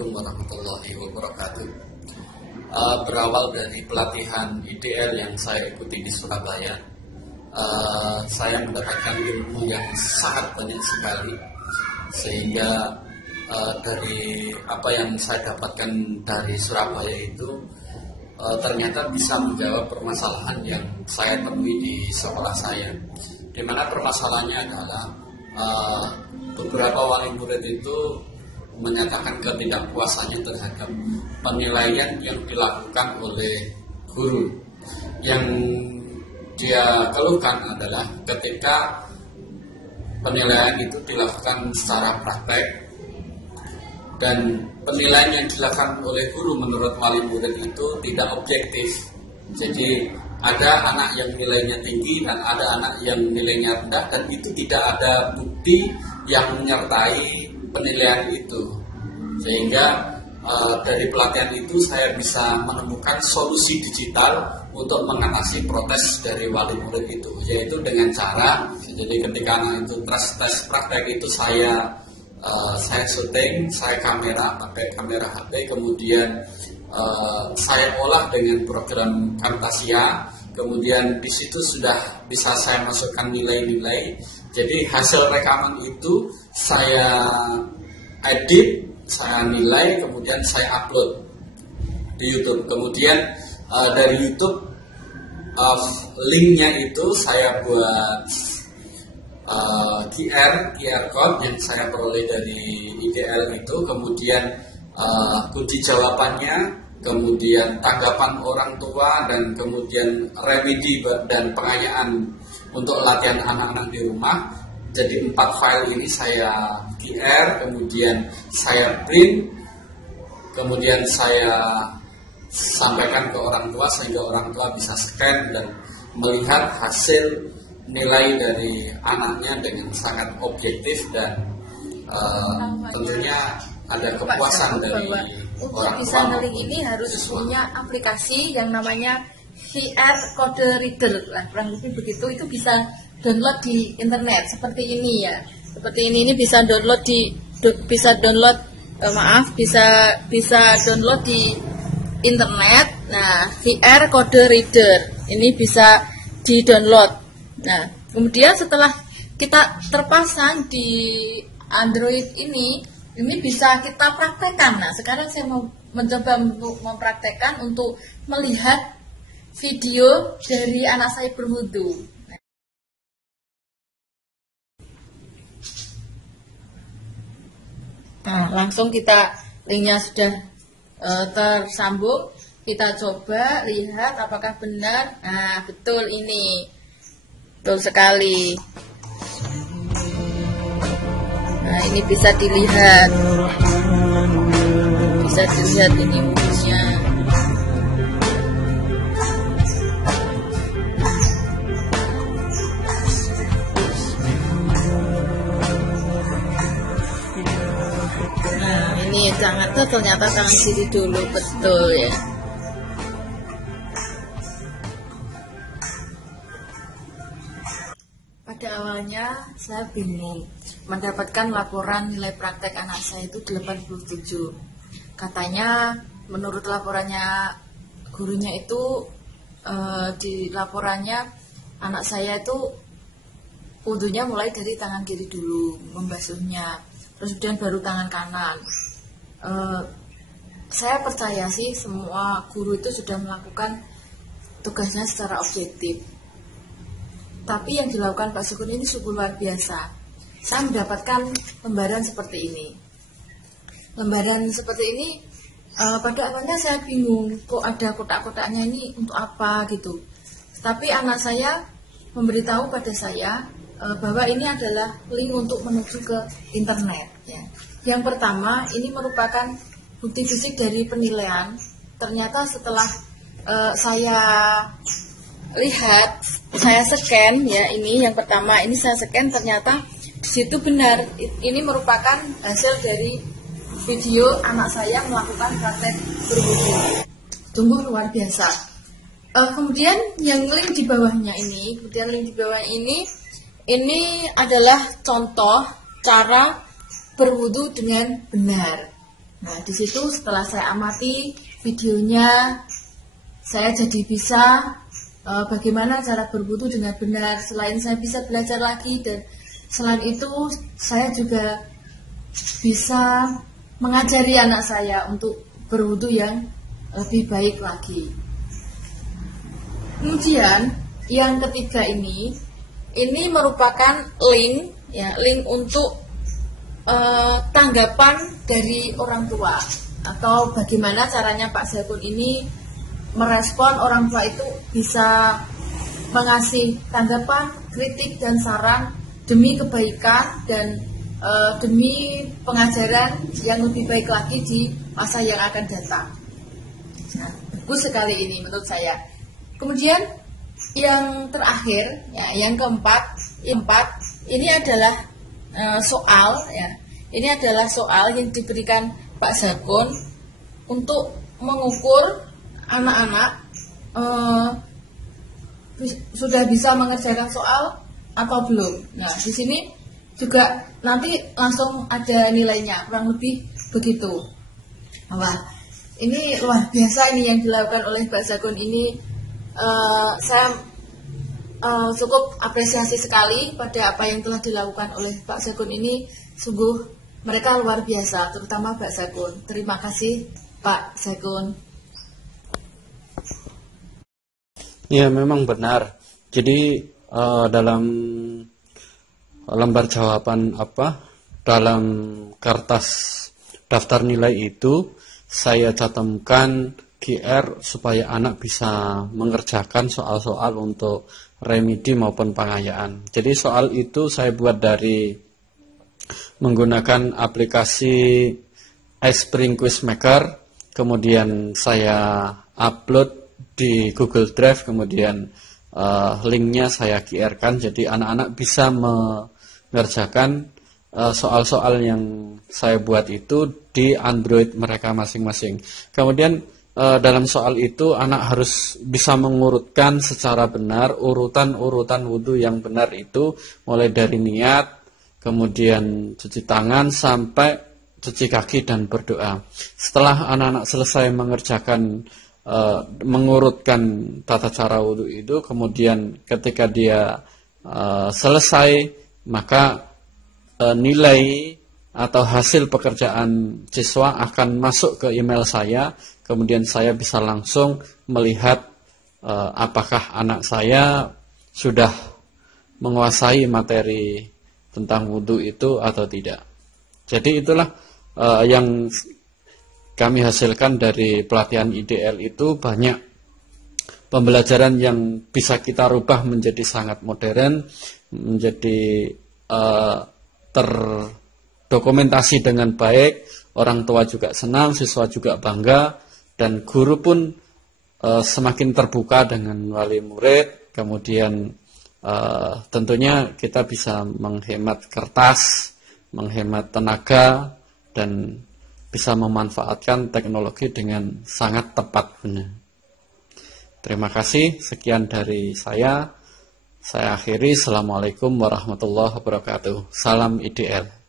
Assalamualaikum warahmatullahi wabarakatuh. Berawal dari pelatihan IDL yang saya ikuti di Surabaya, saya mendapatkan ilmu yang sangat banyak sekali, sehingga dari apa yang saya dapatkan dari Surabaya itu ternyata bisa menjawab permasalahan yang saya temui di sekolah saya, di mana permasalahannya adalah beberapa wali murid itu menyatakan ketidakpuasannya terhadap penilaian yang dilakukan oleh guru. Yang dia keluhkan adalah ketika penilaian itu dilakukan secara praktek dan penilaian yang dilakukan oleh guru menurut wali murid itu tidak objektif. Jadi ada anak yang nilainya tinggi dan ada anak yang nilainya rendah, dan itu tidak ada bukti yang menyertai penilaian itu. Sehingga dari pelatihan itu saya bisa menemukan solusi digital untuk mengatasi protes dari wali murid itu, yaitu dengan cara, jadi ketika anak itu tes praktek itu saya syuting, saya pakai kamera HP, kemudian saya olah dengan program Camtasia, kemudian di situ sudah bisa saya masukkan nilai-nilai. Jadi hasil rekaman itu saya edit, saya nilai, kemudian saya upload di YouTube. Kemudian dari YouTube linknya itu saya buat QR code yang saya peroleh dari IDL itu, kemudian kunci jawabannya, kemudian tanggapan orang tua, dan kemudian remedi dan pengayaan untuk latihan anak-anak di rumah. Jadi 4 file ini saya QR, kemudian saya print, kemudian saya sampaikan ke orang tua sehingga orang tua bisa scan dan melihat hasil nilai dari anaknya dengan sangat objektif, dan tentunya ada kepuasan dari orang tua. Bisa ngeling ini harus punya aplikasi yang namanya QR Code Reader lah, kurang lebih begitu. Itu bisa download di internet seperti ini ya, seperti ini bisa download bisa download di internet. Nah, VR Code Reader ini bisa di download. Nah, kemudian setelah kita terpasang di Android ini bisa kita praktekkan. Nah, sekarang saya mau mencoba untuk mempraktekkan untuk melihat video dari anak saya berwudu. Nah, langsung kita, linknya sudah tersambung. Kita coba lihat apakah benar. Nah, betul ini. Betul sekali. Nah, ini bisa dilihat. Bisa dilihat ini wujudnya. Nah, ini ternyata tangan kiri dulu, betul ya. Pada awalnya saya bingung mendapatkan laporan nilai praktek anak saya itu 87. Katanya menurut laporannya gurunya itu di laporannya anak saya itu wudunya mulai dari tangan kiri dulu, membasuhnya, terus kemudian baru tangan kanan. Saya percaya sih semua guru itu sudah melakukan tugasnya secara objektif. Tapi yang dilakukan Pak Sukun ini sungguh luar biasa. Saya mendapatkan lembaran seperti ini. Lembaran seperti ini pada awalnya saya bingung, kok ada kotak-kotaknya ini untuk apa gitu. Tapi anak saya memberitahu pada saya bahwa ini adalah link untuk menuju ke internet. Ya. Yang pertama, ini merupakan bukti fisik dari penilaian. Ternyata setelah saya lihat, saya scan ya, ini yang pertama, ini saya scan, ternyata di situ benar. Ini merupakan hasil dari video anak saya melakukan praktek berwudu. Sungguh luar biasa. Kemudian yang link di bawahnya ini adalah contoh cara berwudu dengan benar. Nah, di situ setelah saya amati videonya, saya jadi bisa bagaimana cara berwudu dengan benar. Selain saya bisa belajar lagi, dan selain itu saya juga bisa mengajari anak saya untuk berwudu yang lebih baik lagi. Kemudian yang ketiga ini merupakan link untuk tanggapan dari orang tua, atau bagaimana caranya Pak Zakun ini merespon orang tua itu bisa mengasih tanggapan, kritik, dan saran demi kebaikan dan demi pengajaran yang lebih baik lagi di masa yang akan datang. Nah, bagus sekali ini menurut saya. Kemudian yang terakhir, yang keempat, ini adalah soal, ini adalah soal yang diberikan Pak Zakun untuk mengukur anak-anak sudah bisa mengerjakan soal atau belum. Nah, di sini juga nanti langsung ada nilainya, kurang lebih begitu. Wah, ini luar biasa ini yang dilakukan oleh Pak Zakun ini. Saya cukup apresiasi sekali pada apa yang telah dilakukan oleh Pak Zakun ini. Sungguh mereka luar biasa, terutama Pak Zakun. Terima kasih Pak Zakun. Ya, memang benar. Jadi dalam lembar jawaban dalam kertas daftar nilai itu saya cantumkan QR supaya anak bisa mengerjakan soal-soal untuk remedi maupun pengayaan. Jadi soal itu saya buat dari menggunakan aplikasi iSpring Quiz Maker, kemudian saya upload di Google Drive, kemudian linknya saya QR-kan, jadi anak-anak bisa mengerjakan soal-soal yang saya buat itu di Android mereka masing-masing. Kemudian dalam soal itu anak harus bisa mengurutkan secara benar urutan-urutan wudhu yang benar itu, mulai dari niat, kemudian cuci tangan, sampai cuci kaki dan berdoa. Setelah anak-anak selesai mengerjakan mengurutkan tata cara wudhu itu, kemudian ketika dia selesai, maka nilai atau hasil pekerjaan siswa akan masuk ke email saya. Kemudian saya bisa langsung melihat apakah anak saya sudah menguasai materi tentang wudhu itu atau tidak. Jadi itulah yang kami hasilkan dari pelatihan IDL itu. Banyak pembelajaran yang bisa kita rubah menjadi sangat modern, menjadi terdokumentasi dengan baik. Orang tua juga senang, siswa juga bangga, dan guru pun semakin terbuka dengan wali murid. Kemudian tentunya kita bisa menghemat kertas, menghemat tenaga, dan bisa memanfaatkan teknologi dengan sangat tepat. Terima kasih, sekian dari saya. Saya akhiri. Assalamualaikum warahmatullahi wabarakatuh. Salam IDL.